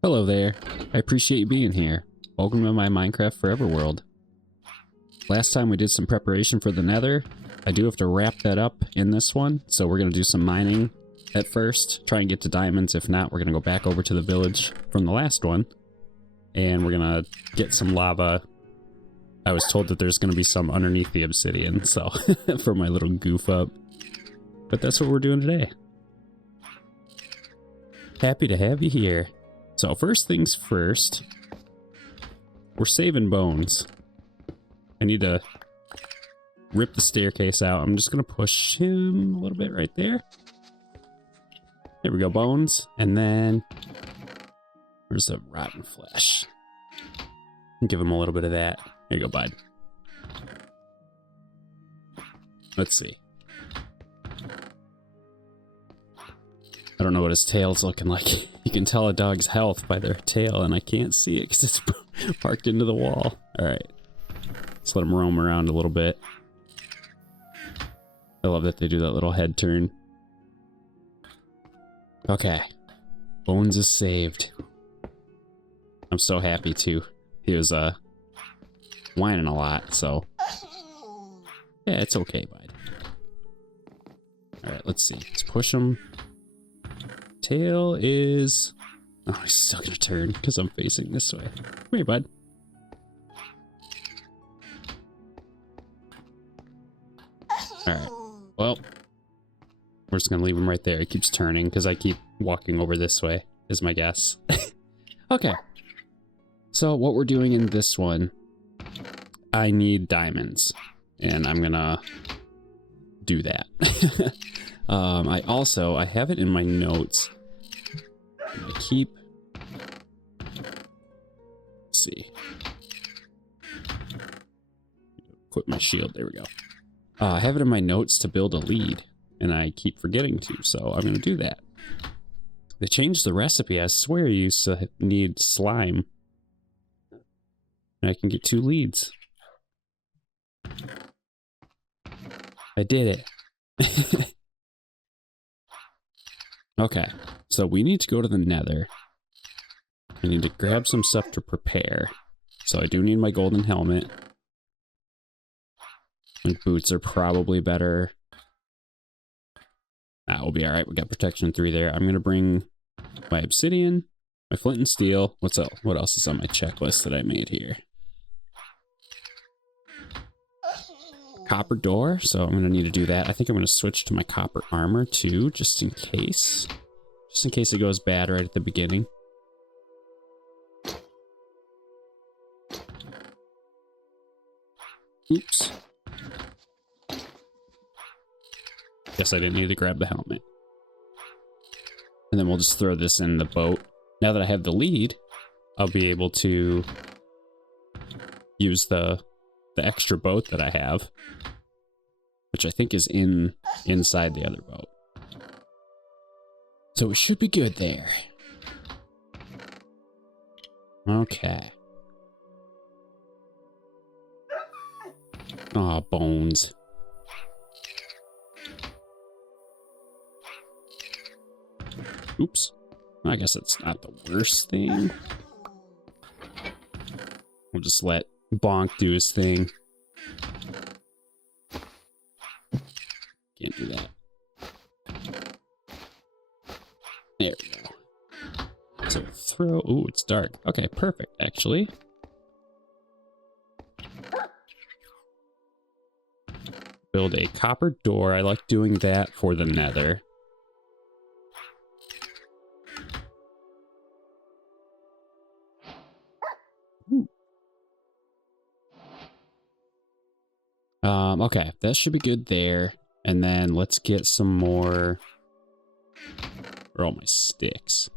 Hello there. I appreciate you being here. Welcome to my Minecraft Forever world. Last time we did some preparation for the Nether. I do have to wrap that up in this one, so we're going to do some mining at first. Try and get to diamonds. If not, we're going to go back over to the village from the last one. And we're going to get some lava. I was told that there's going to be some underneath the obsidian, so for my little goof up. But that's what we're doing today. Happy to have you here. So first things first, we're saving bones. I need to rip the staircase out. I'm just going to push him a little bit right there. There we go, bones. And then where's the rotten flesh? Give him a little bit of that. There you go, bud. Let's see. I don't know what his tail's looking like. You can tell a dog's health by their tail, and I can't see it because it's parked into the wall. Alright. Let's let him roam around a little bit. I love that they do that little head turn. Okay. Bones is saved. I'm so happy too. He was whining a lot, so yeah, it's okay, bud. Alright, let's see. Let's push him. Tail is... Oh, he's still gonna turn because I'm facing this way. Come here, bud. Alright. Well, we're just gonna leave him right there. He keeps turning because I keep walking over this way, is my guess. Okay. So what we're doing in this one, I need diamonds. And I'm gonna do that. I have it in my notes. I keep... Let's see. Equip my shield. There we go. I have it in my notes to build a lead, and I keep forgetting to, so I'm going to do that. They changed the recipe. I swear you used to need slime. And I can get 2 leads. I did it. Okay, so we need to go to the Nether. I need to grab some stuff to prepare. So I do need my golden helmet. And boots are probably better. That will be alright. We got protection 3 there. I'm going to bring my obsidian, my flint and steel. What's up? What else is on my checklist that I made here? Copper door, so I'm going to need to do that. I think I'm going to switch to my copper armor too, just in case. Just in case it goes bad right at the beginning. Oops. Guess I didn't need to grab the helmet. And then we'll just throw this in the boat. Now that I have the lead, I'll be able to use the extra boat that I have, which I think is inside the other boat. So it should be good there. Okay. Aw, bones. Oops. I guess it's not the worst thing. We'll just let Bonk do his thing. Can't do that. There we go. So throw... Ooh, it's dark. Okay, perfect, actually. Build a copper door. I like doing that for the Nether. Okay, that should be good there. And then let's get some more... Where are all my sticks?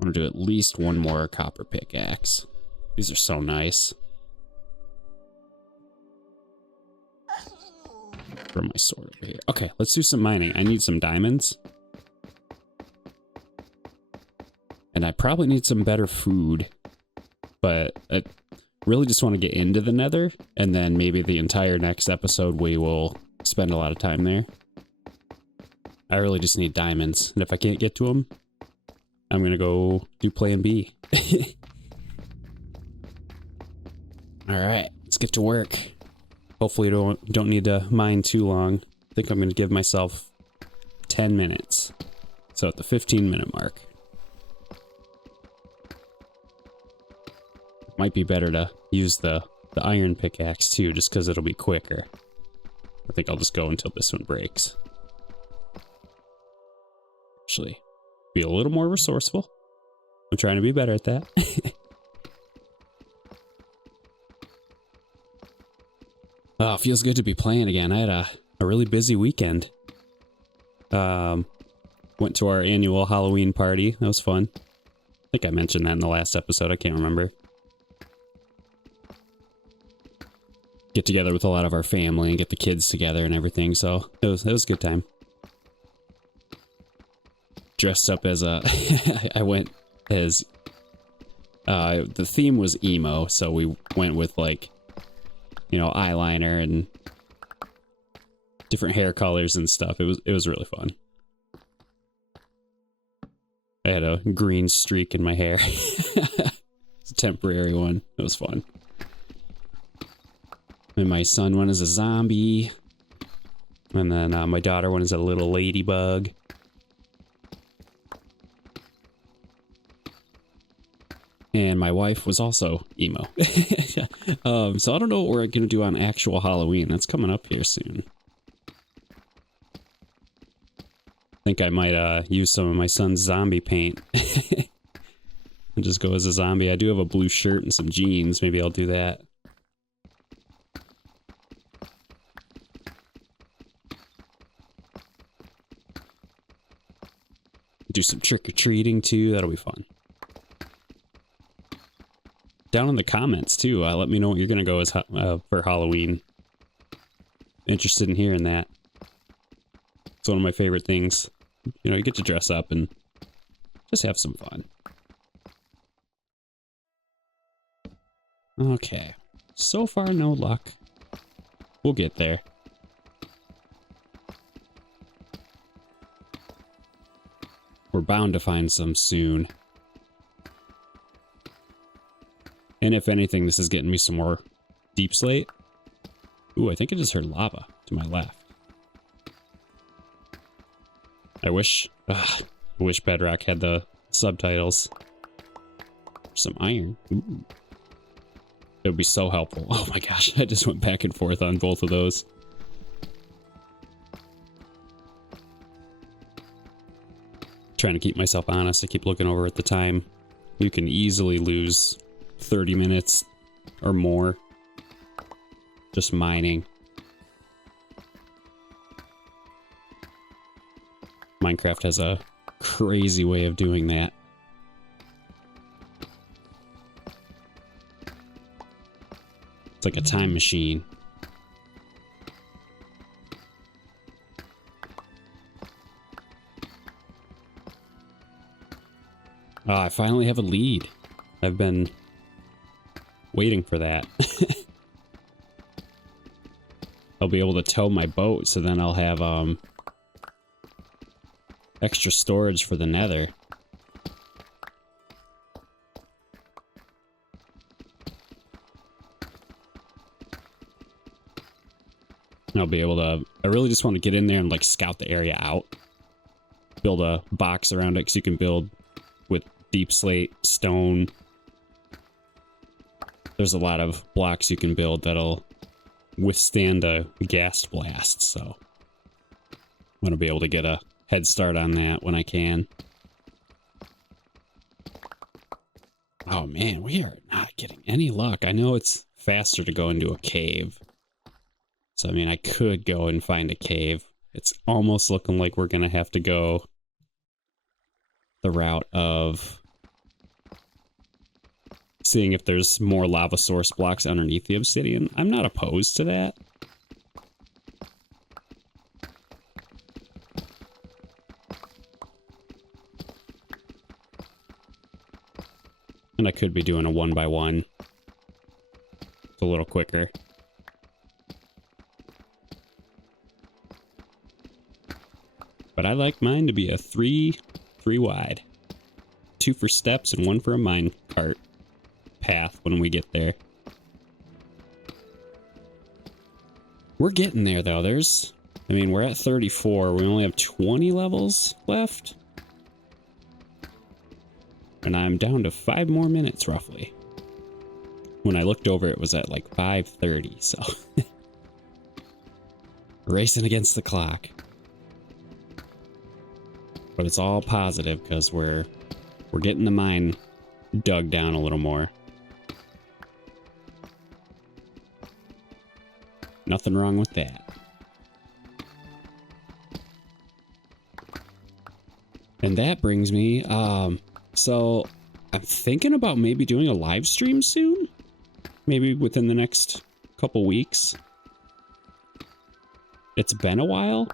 I'm gonna do at least one more copper pickaxe. These are so nice. Throw my sword over here. Okay, let's do some mining. I need some diamonds. And I probably need some better food. But I really just want to get into the Nether. And then maybe the entire next episode we will spend a lot of time there. I really just need diamonds. And if I can't get to them, I'm gonna go do plan B. Alright, let's get to work. Hopefully don't need to mine too long. I think I'm gonna give myself 10 minutes. So at the 15-minute mark. Might be better to use the iron pickaxe too, just because it'll be quicker. I think I'll just go until this one breaks. Actually, be a little more resourceful. I'm trying to be better at that. Oh, it feels good to be playing again. I had a really busy weekend. Went to our annual Halloween party. That was fun. I think I mentioned that in the last episode. I can't remember. Get together with a lot of our family and get the kids together and everything. So it was a good time. Dressed up as a... I went as... the theme was emo, so we went with like... you know, eyeliner and different hair colors and stuff. It was really fun. I had a green streak in my hair. It's a temporary one. It was fun. And my son went as a zombie. And then my daughter went as a little ladybug. And my wife was also emo. So I don't know what we're going to do on actual Halloween. That's coming up here soon. I think I might use some of my son's zombie paint. And just go as a zombie. I do have a blue shirt and some jeans. Maybe I'll do that. Do some trick-or-treating too. That'll be fun. Down in the comments too, let me know what you're gonna go as for Halloween. Interested in hearing that. It's one of my favorite things. You know, you get to dress up and just have some fun. Okay. So far, no luck. We'll get there. We're bound to find some soon. And if anything, this is getting me some more deep slate. Ooh, I think I just heard lava to my left. I wish Bedrock had the subtitles. Some iron. Ooh. It would be so helpful. Oh my gosh, I just went back and forth on both of those. Trying to keep myself honest. I keep looking over at the time. You can easily lose 30 minutes or more just mining. Minecraft has a crazy way of doing that. It's like a time machine. Oh, I finally have a lead. I've been waiting for that. I'll be able to tow my boat, so then I'll have extra storage for the Nether. And I'll be able to... I really just want to get in there and like scout the area out. Build a box around it, because you can build with deep slate, stone. There's a lot of blocks you can build that'll withstand a gas blast, so I want to be able to get a head start on that when I can. Oh man, we are not getting any luck. I know it's faster to go into a cave. So I mean, I could go and find a cave. It's almost looking like we're gonna have to go the route of seeing if there's more lava source blocks underneath the obsidian. I'm not opposed to that. And I could be doing a 1x1. It's a little quicker. But I like mine to be a 3 wide. 2 for steps, and 1 for a mine cart path when we get there. We're getting there, though. I mean, we're at 34. We only have 20 levels left. And I'm down to 5 more minutes, roughly. When I looked over, it was at like 5:30, so... Racing against the clock. But it's all positive, because we're getting the mine dug down a little more. Nothing wrong with that. And that brings me, so I'm thinking about maybe doing a live stream soon. Maybe within the next couple weeks. It's been a while.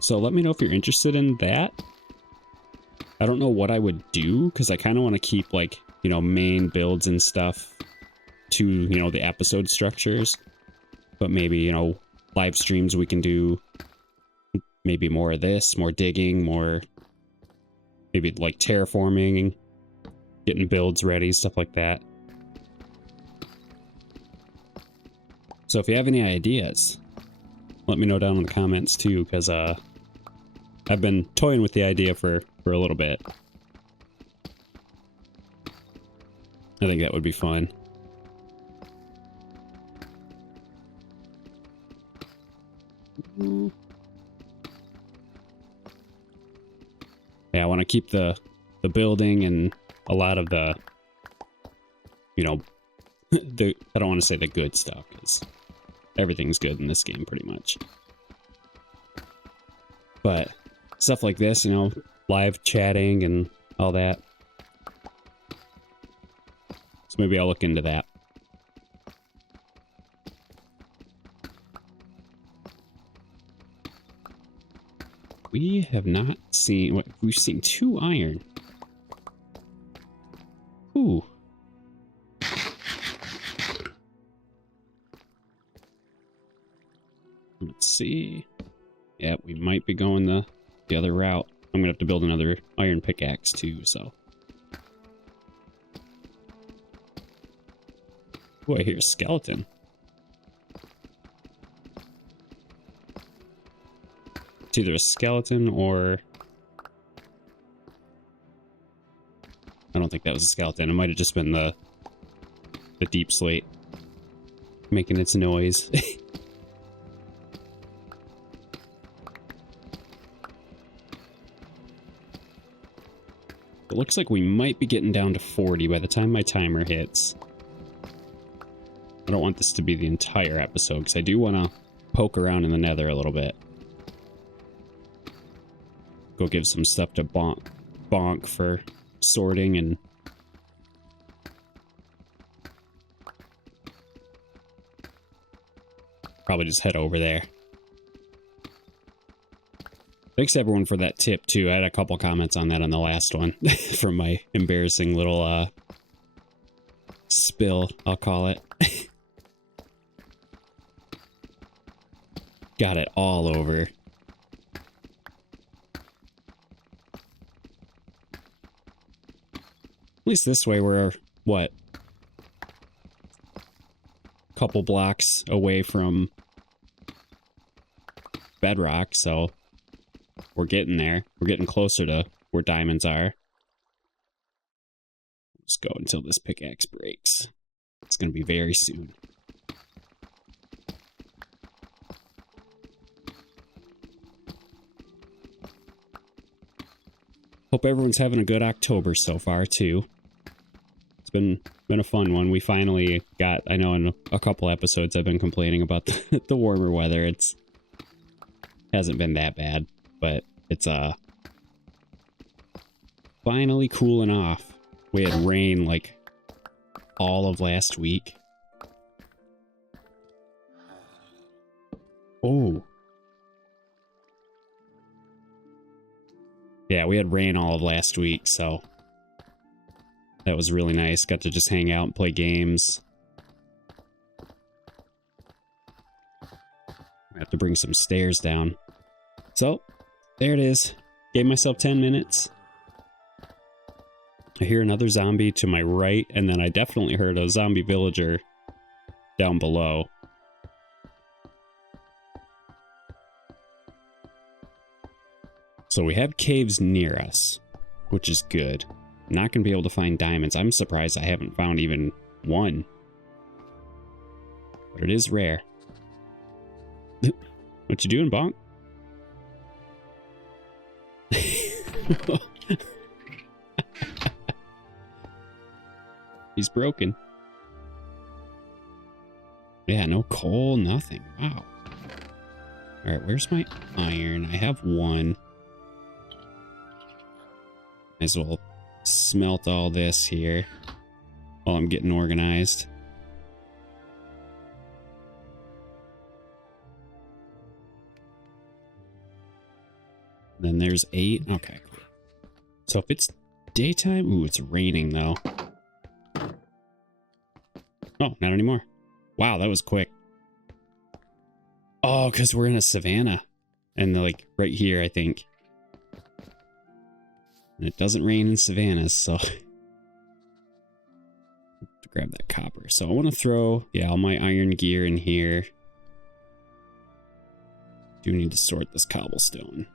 So let me know if you're interested in that. I don't know what I would do, because I kind of want to keep, like, you know, main builds and stuff to, you know, the episode structures. But maybe, you know, live streams we can do maybe more of this, more digging, more maybe like terraforming, getting builds ready, stuff like that. So if you have any ideas, let me know down in the comments too, because I've been toying with the idea for a little bit. I think that would be fun. Yeah, I want to keep the building and a lot of the, you know, I don't want to say the good stuff, because everything's good in this game pretty much. But stuff like this, you know, live chatting and all that. So maybe I'll look into that. We have not seen... What, we've seen 2 iron. Ooh. Let's see. Yeah, we might be going the other route. I'm gonna have to build another iron pickaxe too, so... Oh, I hear a skeleton. It's either a skeleton or... I don't think that was a skeleton. It might have just been the deep slate making its noise. It looks like we might be getting down to 40 by the time my timer hits. I don't want this to be the entire episode, because I do want to poke around in the Nether a little bit. Go give some stuff to bonk for sorting, and probably just head over there. Thanks everyone for that tip too. I had a couple comments on that on the last one from my embarrassing little spill, I'll call it. Got it all over. At least this way we're, what? Couple blocks away from bedrock, so we're getting there. We're getting closer to where diamonds are. Let's go until this pickaxe breaks. It's gonna be very soon. Hope everyone's having a good October so far too. It's been a fun one. We finally got, I know in a couple episodes I've been complaining about the warmer weather. It's hasn't been that bad, but it's finally cooling off. We had rain like all of last week. Oh. Yeah, we had rain all of last week, so that was really nice. Got to just hang out and play games. I have to bring some stairs down. So, there it is. Gave myself 10 minutes. I hear another zombie to my right, and then I definitely heard a zombie villager down below. So we have caves near us, which is good. I'm not going to be able to find diamonds. I'm surprised I haven't found even one. But it is rare. What you doing, Bonk? He's broken. Yeah, no coal, nothing. Wow. Alright, where's my iron? I have one. Might as well smelt all this here while I'm getting organized. Then there's 8. Okay, cool. So if it's daytime... Ooh, it's raining, though. Oh, not anymore. Wow, that was quick. Oh, because we're in a savanna. And, like, right here, I think. And it doesn't rain in savannas, so... to grab that copper. So I want to throw, yeah, all my iron gear in here. Do need to sort this cobblestone.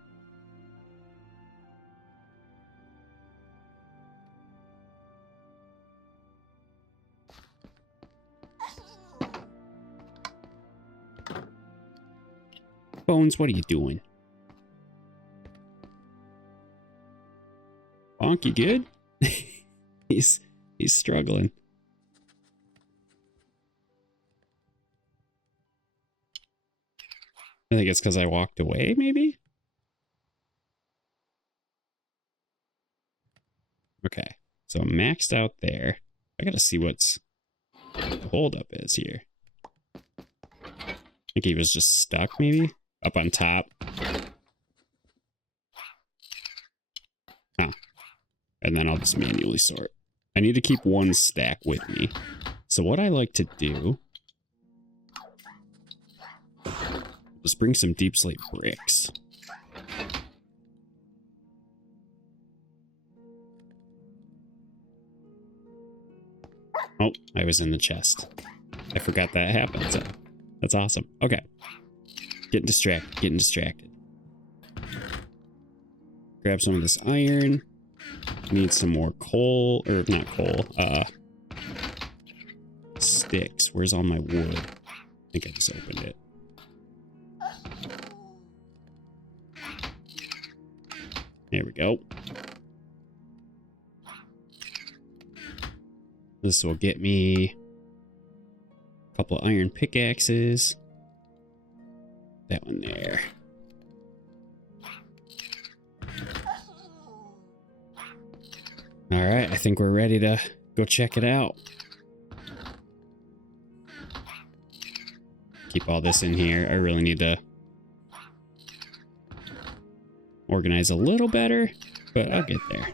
Bones, what are you doing? Bonk, you good? he's struggling. I think it's because I walked away, maybe? Okay, so I'm maxed out there. I gotta see what's the holdup is here. I think he was just stuck, maybe? Up on top. Oh. And then I'll just manually sort. I need to keep one stack with me. So what I like to do is bring some deep slate bricks. Oh, I was in the chest. I forgot that happened, so that's awesome. Okay. Getting distracted. Grab some of this iron. Need some more coal, or not coal, sticks. Where's all my wood? I think I just opened it. There we go. This will get me a couple of iron pickaxes. That one there. Alright, I think we're ready to go check it out. Keep all this in here. I really need to organize a little better, but I'll get there.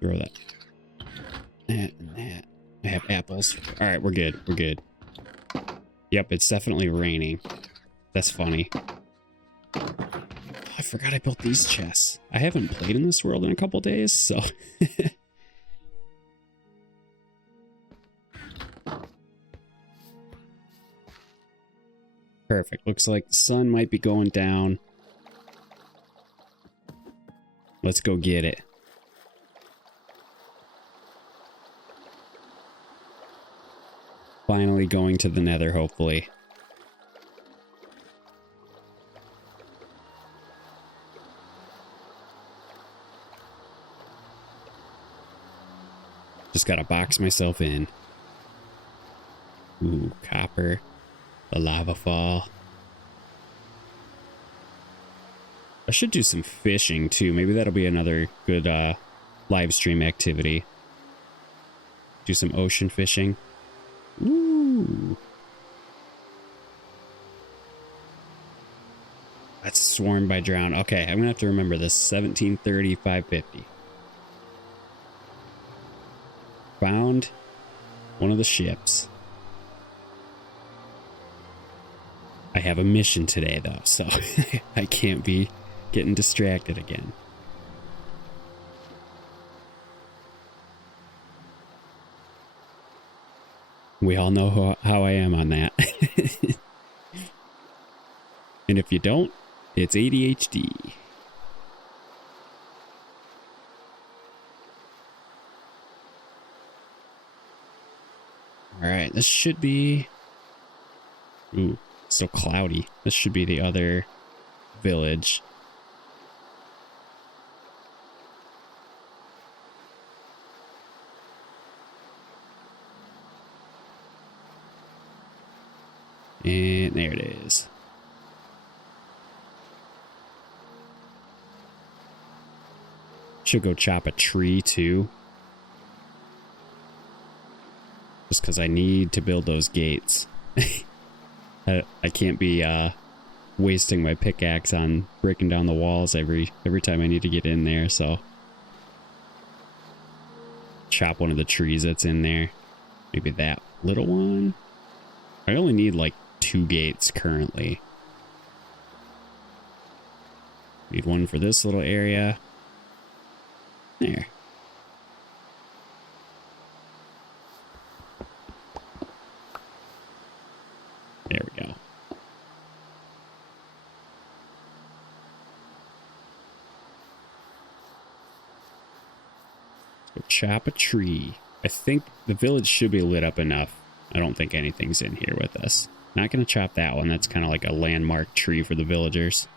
Throw that. That and that. I have apples. Alright, we're good. We're good. Yep, it's definitely raining. That's funny. I forgot I built these chests. I haven't played in this world in a couple days, so... Perfect. Looks like the sun might be going down. Let's go get it. Finally going to the Nether, hopefully. Just gotta box myself in. Ooh, copper. The lava fall. I should do some fishing too. Maybe that'll be another good live stream activity. Do some ocean fishing. Ooh. That's swarmed by drown. Okay, I'm gonna have to remember this. 1730, 550. Found one of the ships. I have a mission today though, so I can't be getting distracted again. We all know how I am on that. And if you don't, it's ADHD. Alright, this should be... Ooh, so cloudy. This should be the other village. And there it is. Should go chop a tree too. Just because I need to build those gates. I can't be wasting my pickaxe on breaking down the walls every time I need to get in there, so chop one of the trees that's in there. Maybe that little one. I only need like 2 gates currently. Need one for this little area. There. There we go. Let's go chop a tree. I think the village should be lit up enough. I don't think anything's in here with us. Not gonna chop that one. That's kind of like a landmark tree for the villagers.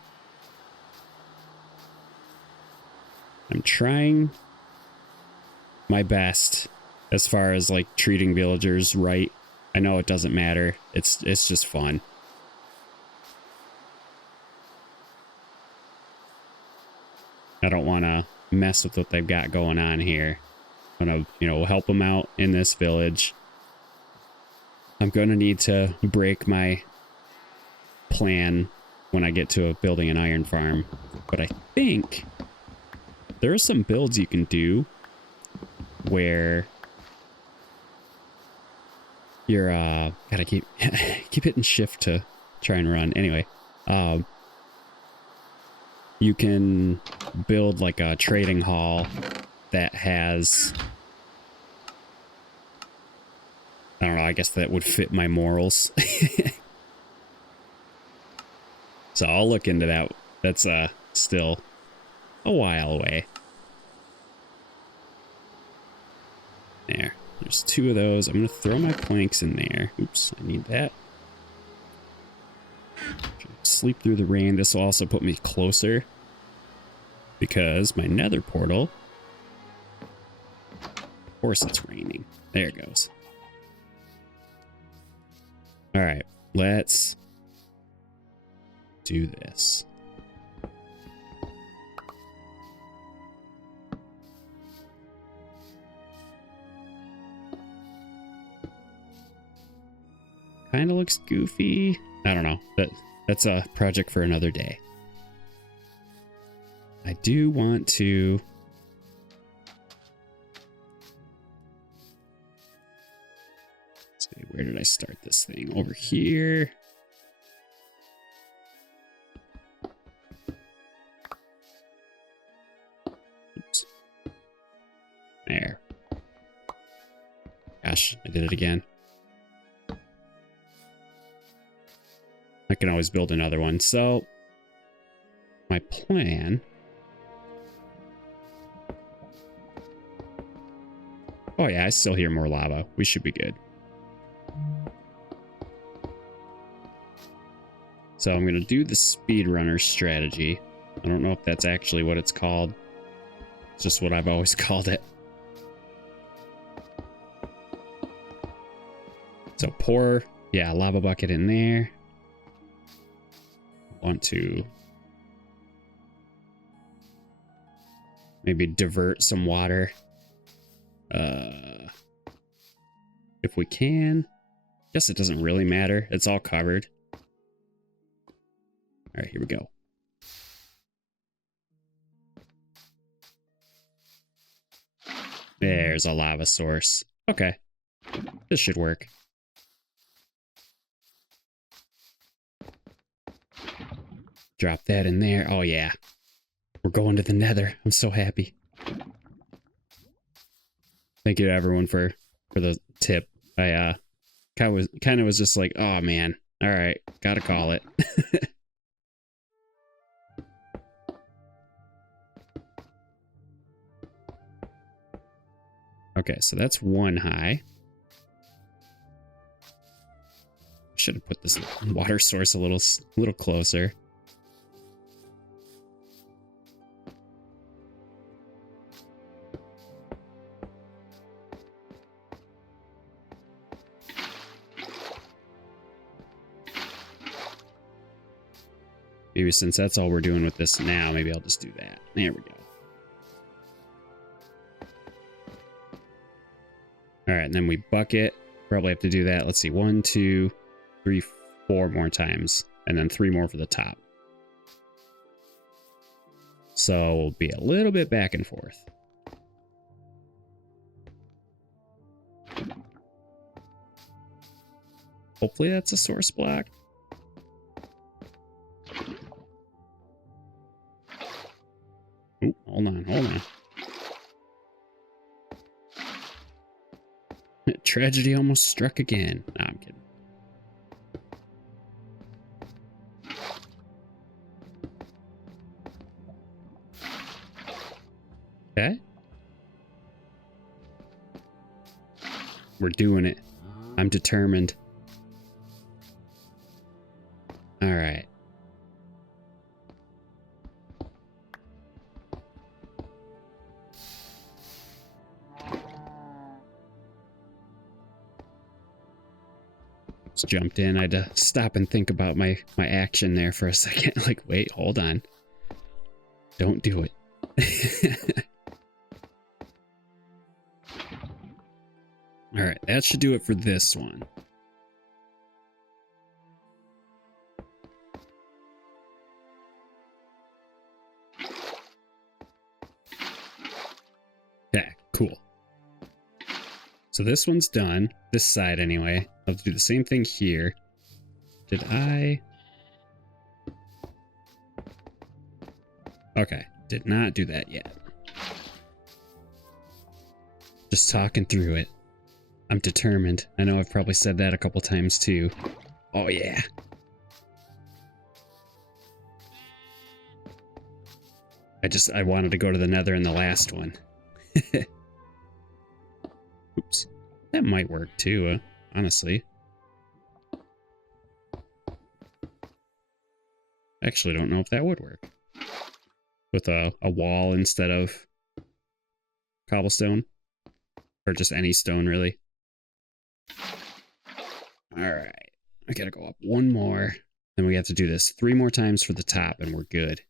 I'm trying my best as far as like treating villagers right. I know it doesn't matter. It's just fun. I don't want to mess with what they've got going on here. I'm gonna, you know, help them out in this village. I'm gonna need to break my plan when I get to building an iron farm. But I think there are some builds you can do where you're gotta keep hitting shift to try and run. Anyway, you can build like a trading hall that has, I don't know, I guess that would fit my morals. So I'll look into that. That's still a while away. There. There's 2 of those. I'm going to throw my planks in there. Oops, I need that. Sleep through the rain. This will also put me closer because my nether portal. Of course it's raining. There it goes. Alright, let's do this. Kind of looks goofy. I don't know. That's a project for another day. I do want to... Let's see, where did I start this thing? Over here. Oops. There. Gosh, I did it again. I can always build another one. So, my plan... Oh yeah, I still hear more lava. We should be good. So I'm going to do the speedrunner strategy. I don't know if that's actually what it's called. It's just what I've always called it. So pour, yeah, lava bucket in there. Want to maybe divert some water if we can. Guess it doesn't really matter, it's all covered. All right, here we go. There's a lava source. Okay, this should work. Drop that in there. Oh yeah. We're going to the Nether. I'm so happy. Thank you to everyone for the tip. I Kind of was just like, oh man, all right, gotta call it. Okay, so that's one high. Should have put this water source a little closer. Maybe since that's all we're doing with this now, maybe I'll just do that. There we go. All right, and then we bucket. Probably have to do that. Let's see, 1, 2, 3, 4 more times, and then 3 more for the top. So we'll be a little bit back and forth. Hopefully that's a source block. Ooh, hold on. Tragedy almost struck again. Nah, I'm kidding. Okay. We're doing it. I'm determined. All right. Just jumped in. I had to stop and think about my action there for a second. Like, wait, hold on. Don't do it. All right, that should do it for this one. Yeah, cool. So this one's done. This side anyway. I'll do the same thing here. Did I? Okay, did not do that yet. Just talking through it. I'm determined. I know I've probably said that a couple times too. Oh yeah. I wanted to go to the Nether in the last one. Oops. That might work too, honestly. Actually, don't know if that would work. With a wall instead of cobblestone. Or just any stone, really. Alright. I gotta go up one more. Then we have to do this 3 more times for the top, and we're good.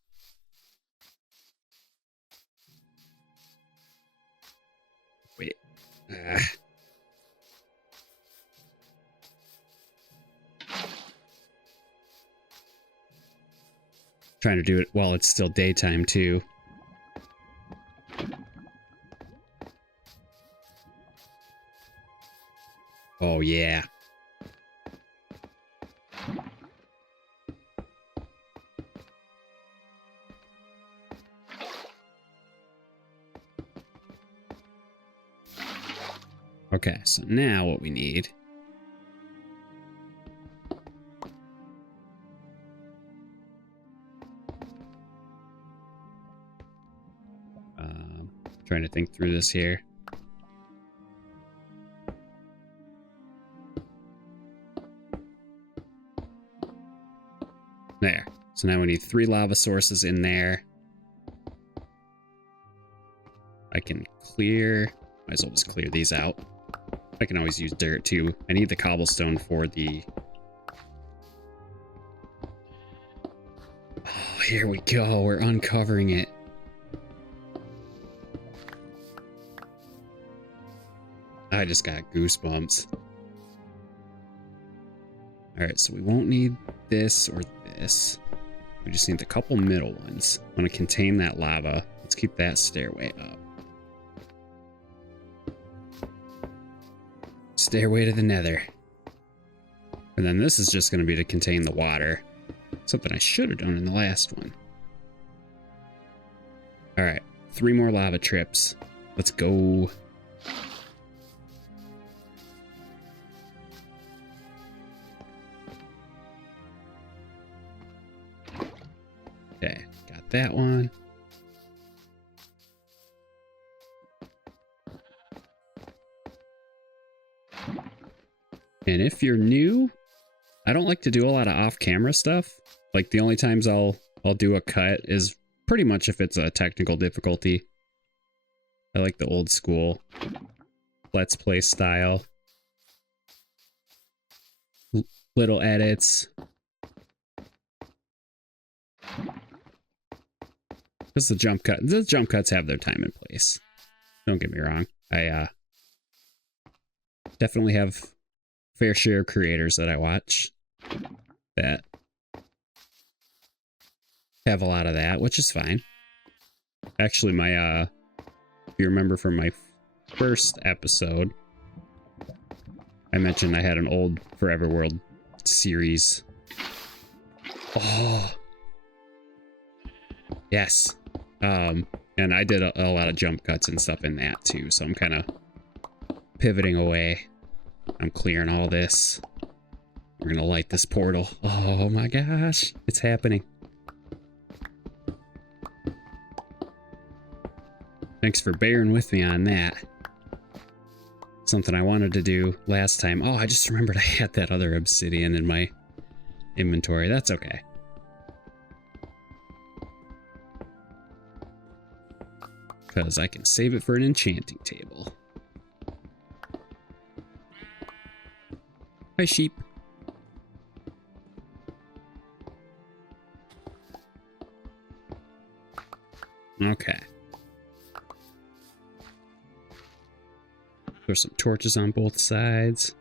Wait. Trying to do it while it's still daytime, too. Oh, yeah. Okay, so now what we need... trying to think through this here. There. So now we need 3 lava sources in there. I can clear... Might as well just clear these out. I can always use dirt too. I need the cobblestone for the... Oh, here we go. We're uncovering it. I just got goosebumps. Alright, so we won't need this or this. We just need the couple middle ones. I want to contain that lava. Let's keep that stairway up. Stairway to the Nether. And then this is just going to be to contain the water. Something I should have done in the last one. Alright, 3 more lava trips. Let's go. Equip that one. And if you're new, I don't like to do a lot of off-camera stuff. Like the only times I'll do a cut is pretty much if it's a technical difficulty. I like the old school Let's Play style. Little edits. Because the jump cuts have their time and place. Don't get me wrong. I definitely have fair share of creators that I watch that have a lot of that, which is fine. Actually, my if you remember from my first episode, I mentioned I had an old Forever World series. Oh, yes. And I did a lot of jump cuts and stuff in that too, so I'm kind of pivoting away. I'm clearing all this. We're gonna light this portal. Oh my gosh, it's happening. Thanks for bearing with me on that. Something I wanted to do last time. Oh, I just remembered I had that other obsidian in my inventory. That's okay. Because I can save it for an enchanting table. Hi, sheep. Okay. There's some torches on both sides.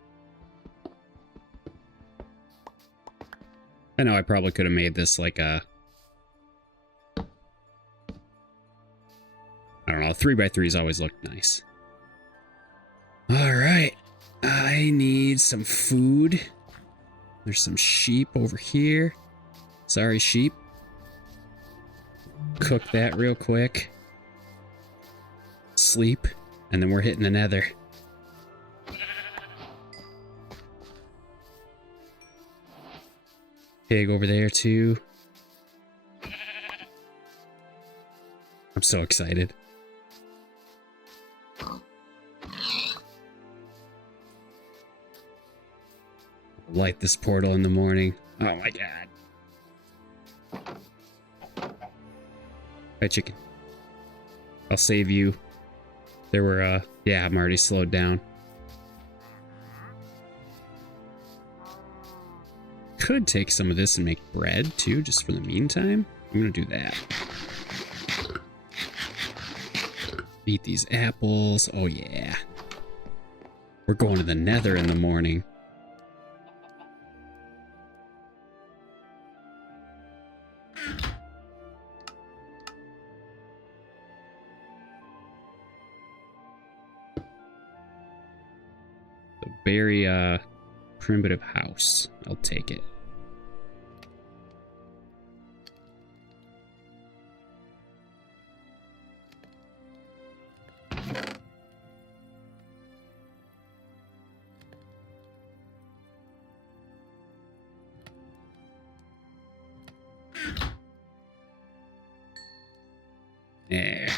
I know I probably could have made this like a... I don't know, 3x3s always look nice. Alright. I need some food. There's some sheep over here. Sorry, sheep. Cook that real quick. Sleep. And then we're hitting the Nether. Pig over there too. I'm so excited. Light this portal in the morning. Oh my god. Hi, chicken. I'll save you. There were, yeah, I'm already slowed down. Could take some of this and make bread too, just for the meantime. I'm gonna do that. Eat these apples. Oh yeah. We're going to the Nether in the morning. A very, primitive house. I'll take it. There.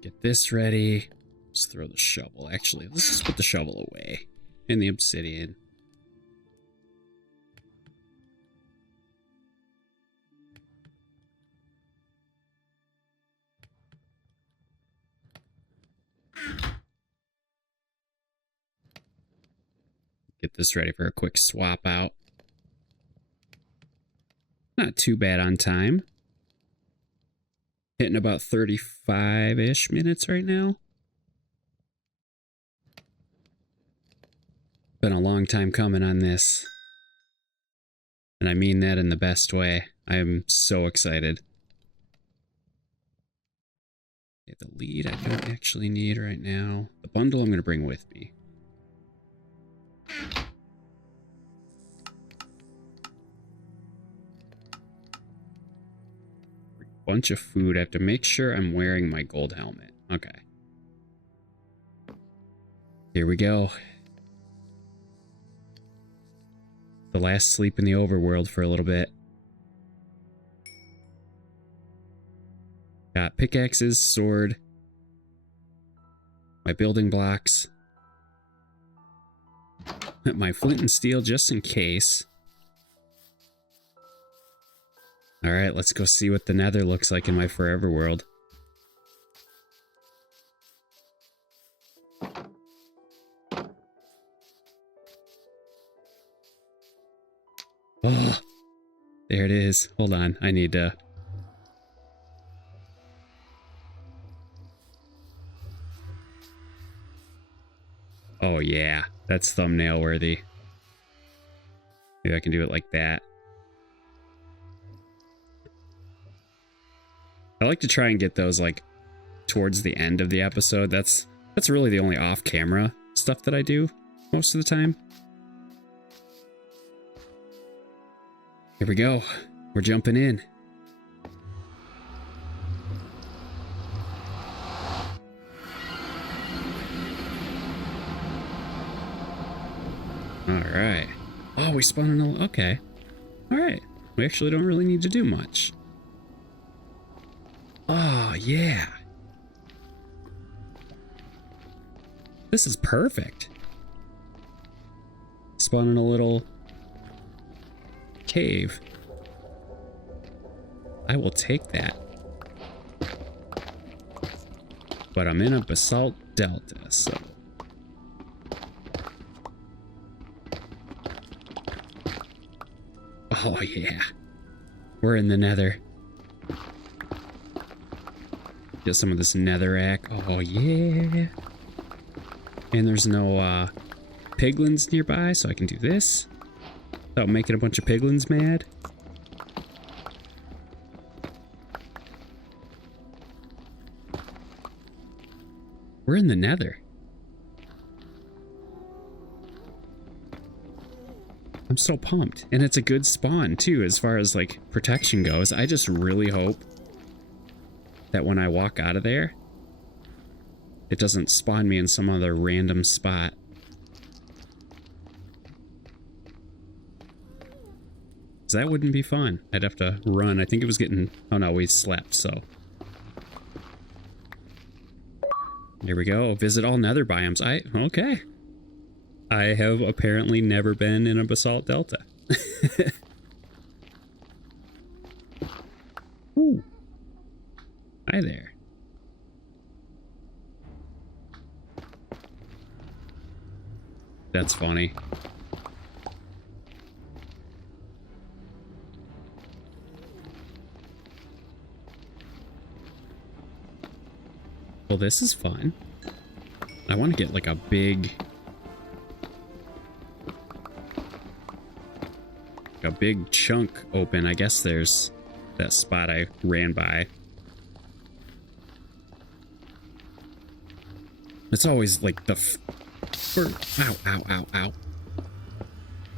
Get this ready. Let's throw the shovel. Actually, let's just put the shovel away. And the obsidian. Get this ready for a quick swap out. Not too bad on time. Hitting about 35-ish minutes right now. Been a long time coming on this. And I mean that in the best way. I am so excited. Okay, the lead I don't actually need right now. The bundle I'm going to bring with me. Bunch of food. I have to make sure I'm wearing my gold helmet. Okay. Here we go. the last sleep in the overworld for a little bit. Got pickaxes, sword, my building blocks, my flint and steel just in case. Alright, let's go see what the Nether looks like in my forever world. Oh, there it is. Hold on, I need to... Oh yeah, that's thumbnail worthy. Maybe I can do it like that. I like to try and get those like towards the end of the episode. That's really the only off-camera stuff that I do most of the time. Here we go. We're jumping in. Alright. Oh, we spawned in a... Okay. Alright. We actually don't really need to do much. Oh, yeah. This is perfect. Spawn in a little cave. I will take that. But I'm in a basalt delta, so... Oh, yeah. We're in the Nether. Get some of this netherrack. Oh, yeah. And there's no piglins nearby, so I can do this without making a bunch of piglins mad. We're in the Nether. I'm so pumped. And it's a good spawn, too, as far as, like, protection goes. I just really hope that when I walk out of there, it doesn't spawn me in some other random spot. 'Cause that wouldn't be fun. I'd have to run. I think it was getting... Oh, no, we slept, so... Here we go. Visit all Nether biomes. Okay. I have apparently never been in a basalt delta. Ooh. Hi there. That's funny. Well, this is fun. I want to get like a big chunk open. I guess there's that spot I ran by. It's always like the ow, ow, ow, ow.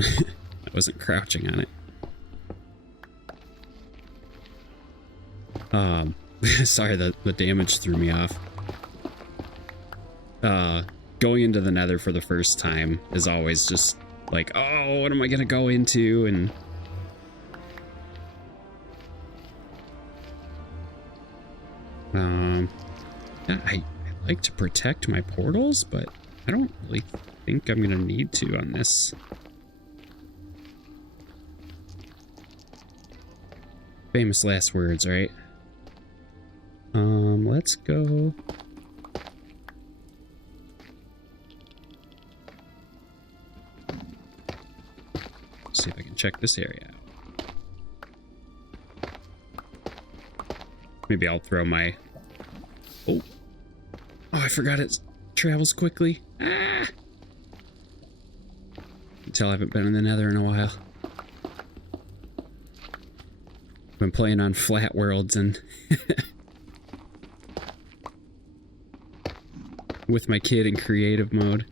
I wasn't crouching on it. Sorry, the damage threw me off. Going into the Nether for the first time is always just like, oh, what am I gonna go into? And I like to protect my portals, but I don't really think I'm gonna need to on this. Famous last words, right? Let's go. See if I can check this area out. Maybe I'll throw my... Oh, I forgot it travels quickly. Ah! You can tell I haven't been in the Nether in a while. I've been playing on flat worlds and... with my kid in creative mode.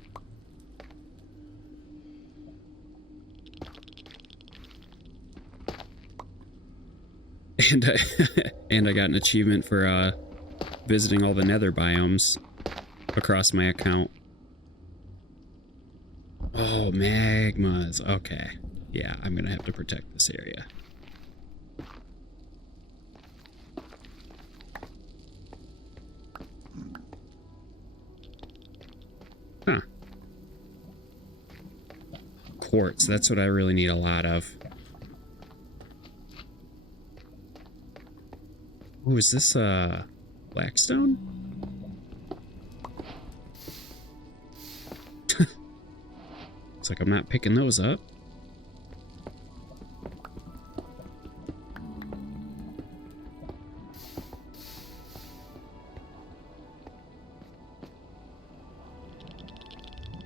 And I got an achievement for visiting all the Nether biomes across my account. Oh, magmas. Okay. Yeah, I'm gonna have to protect this area. Huh. Quartz, that's what I really need a lot of. Oh, is this blackstone? Looks like I'm not picking those up.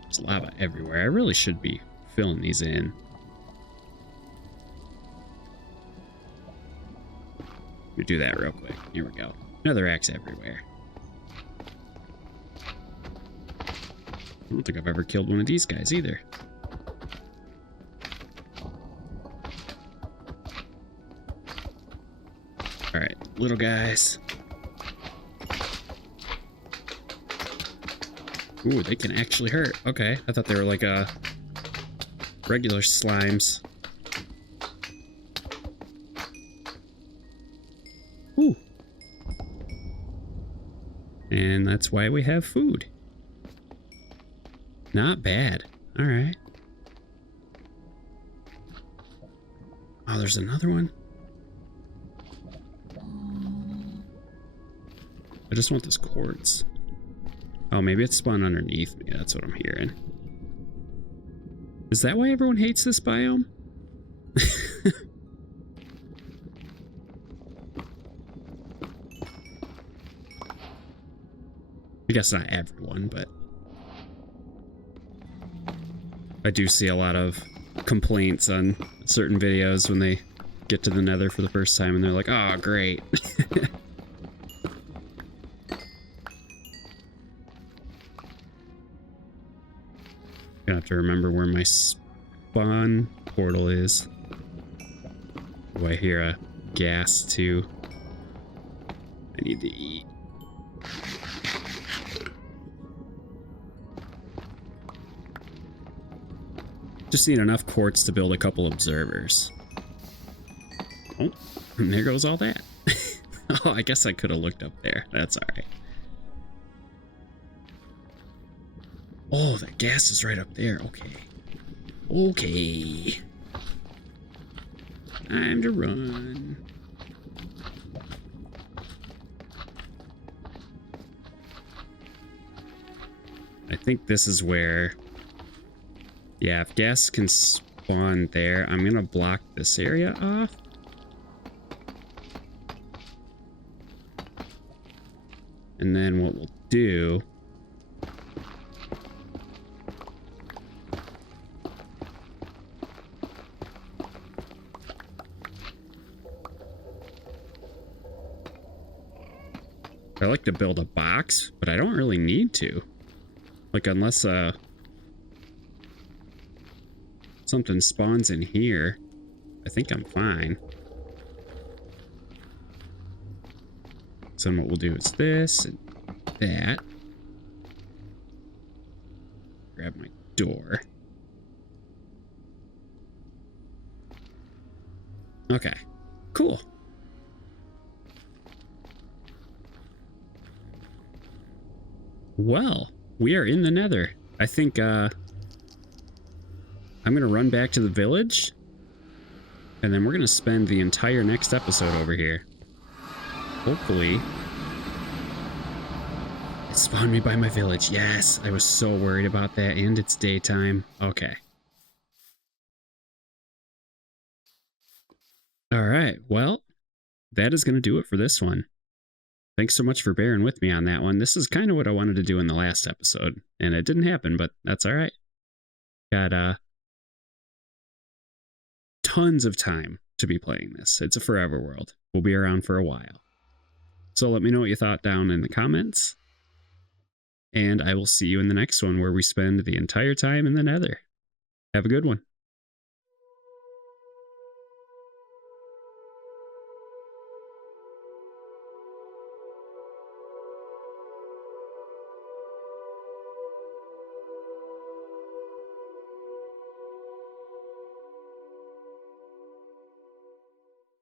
There's lava everywhere. I really should be filling these in. Let me do that real quick. Here we go. Another axe everywhere. I don't think I've ever killed one of these guys either. Alright, little guys. Ooh, they can actually hurt. Okay, I thought they were like regular slimes. Ooh. And that's why we have food. Not bad. Alright. Oh, there's another one. I just want this quartz. Oh, maybe it's spawned underneath me. That's what I'm hearing. Is that why everyone hates this biome? I guess not everyone, but I do see a lot of complaints on certain videos when they get to the Nether for the first time and they're like, oh, great. Gonna have to remember where my spawn portal is. Oh, I hear a gas too. I need to eat. Just need enough quartz to build a couple observers. Oh, and there goes all that. Oh, I guess I could have looked up there. That's alright. Oh, that gas is right up there. Okay. Okay. Time to run. I think this is where... Yeah, if gas can spawn there, I'm gonna block this area off. And then what we'll do... I like to build a box, but I don't really need to. Like, unless something spawns in here, I think I'm fine. So then what we'll do is this and that. Grab my door. Okay, cool. Well, we are in the Nether. I think I'm gonna run back to the village, and then we're gonna spend the entire next episode over here. Hopefully, it spawned me by my village. Yes, I was so worried about that, and it's daytime. Okay. All right, well, that is gonna do it for this one. Thanks so much for bearing with me on that one. This is kind of what I wanted to do in the last episode, and it didn't happen, but that's all right. Got tons of time to be playing this. It's a forever world. We'll be around for a while. So let me know what you thought down in the comments, and I will see you in the next one where we spend the entire time in the Nether. Have a good one.